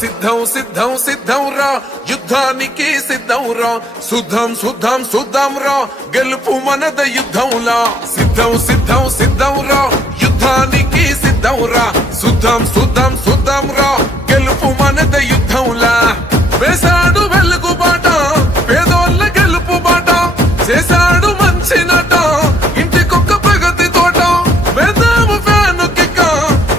సిద్ధం సిద్ధం సిద్ధం రా యుద్ధానికి సిద్ధం రా సుద్ధం సుద్ధం సుద్ధం రా గెలుపు మనద యుద్ధంలా సిద్ధం సిద్ధం సిద్ధం రా యుద్ధానికి సిద్ధం రా సుద్ధం సుద్ధం సుద్ధం రా గెలుపు మనద యుద్ధంలా వేసాడు వెలుగు బాట పేదోళ్ళ గెలుపు బాట చేశాడు మంచి నట ఇంటికొక్క ప్రగతి తోట వేదాము ఫ్యాను కిక్క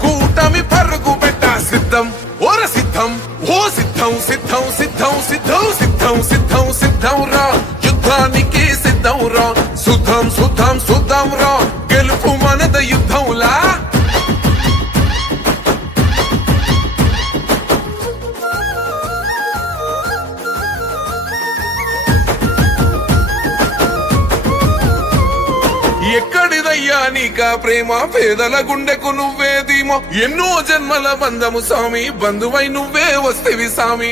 కూటమి పరుగు పెట్ట సిద్ధం ఓర సిద్ధం ఓ సిద్ధం సిద్ధం సిద్ధం సిద్ధం సిద్ధం సిద్ధం సిద్ధం రా యుద్ధానికి సిద్ధం రా సుద్ధం సుద్ధం సుద్ధం రా గెలుపు మనద యుద్ధంలా ఎక్కడిదయ్యా నీకా ప్రేమ పేదల గుండెకు నువ్వే ధీమో ఎన్నో జన్మల బంధము స్వామి బంధువై నువ్వే వస్తేవి స్వామి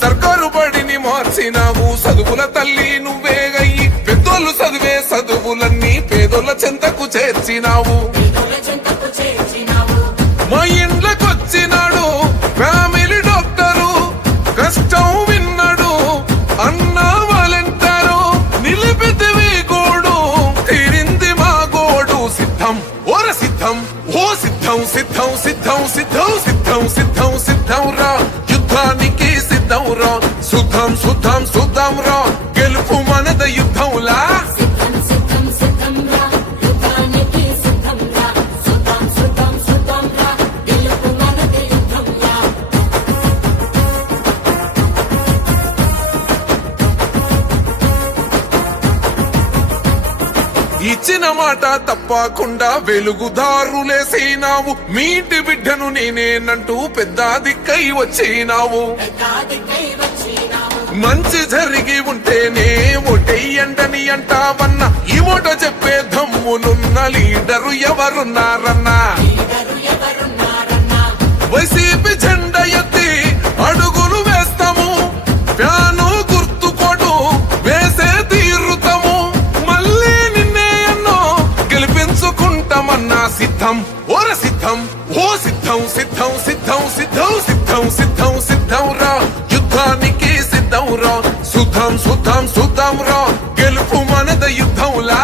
సర్కారు బడిని మార్చినావు చదువుల తల్లి నువ్వే గయ్యి పెద్దోళ్ళు చదివే చదువులన్నీ పేదోళ్ళ చెంతకు చేర్చినావు మా ఇండ్లకొచ్చినాడు ఫ్యామిలీ డాక్టరు కష్టం విన్నాడు అన్నా వాలంటారు నిలిపితివి ఓర సిద్ధం ఓ సిద్ధం సిద్ధం సిద్ధం సిద్ధం సిద్ధం సిద్ధం సిద్ధం రా యుద్ధానికి సిద్ధం రా సుద్ధం సుద్ధం సుద్ధం రా గెలుపు మనద యుద్ధంలా ఇచ్చిన మాట తప్పకుండా వెలుగుదారులేసినావు మీ ఇంటి బిడ్డను నేనేనంటూ పెద్ద దిక్కై వచ్చినావు మంచి జరిగి ఉంటేనే ఓటెయ్యండని అంటావన్నా ఈ మాట చెప్పే దమ్ములున్న లీడరు ఎవరున్నారన్నా వైసీపీ జెండా ఎత్తి అడుగులు వేస్తాము ఫ్యాను గుర్తుకోడు వేసే తీరుతాము మన్నా సిద్ధం ఓర సిద్ధం ఓ సిద్ధం సిద్ధం సిద్ధం సిద్ధం సిద్ధం సిద్ధం సిద్ధం రా యుద్ధానికి సిద్ధం రా సుద్ధం సుద్ధం సుద్ధం రా గెలుపు మనద యుద్ధంలా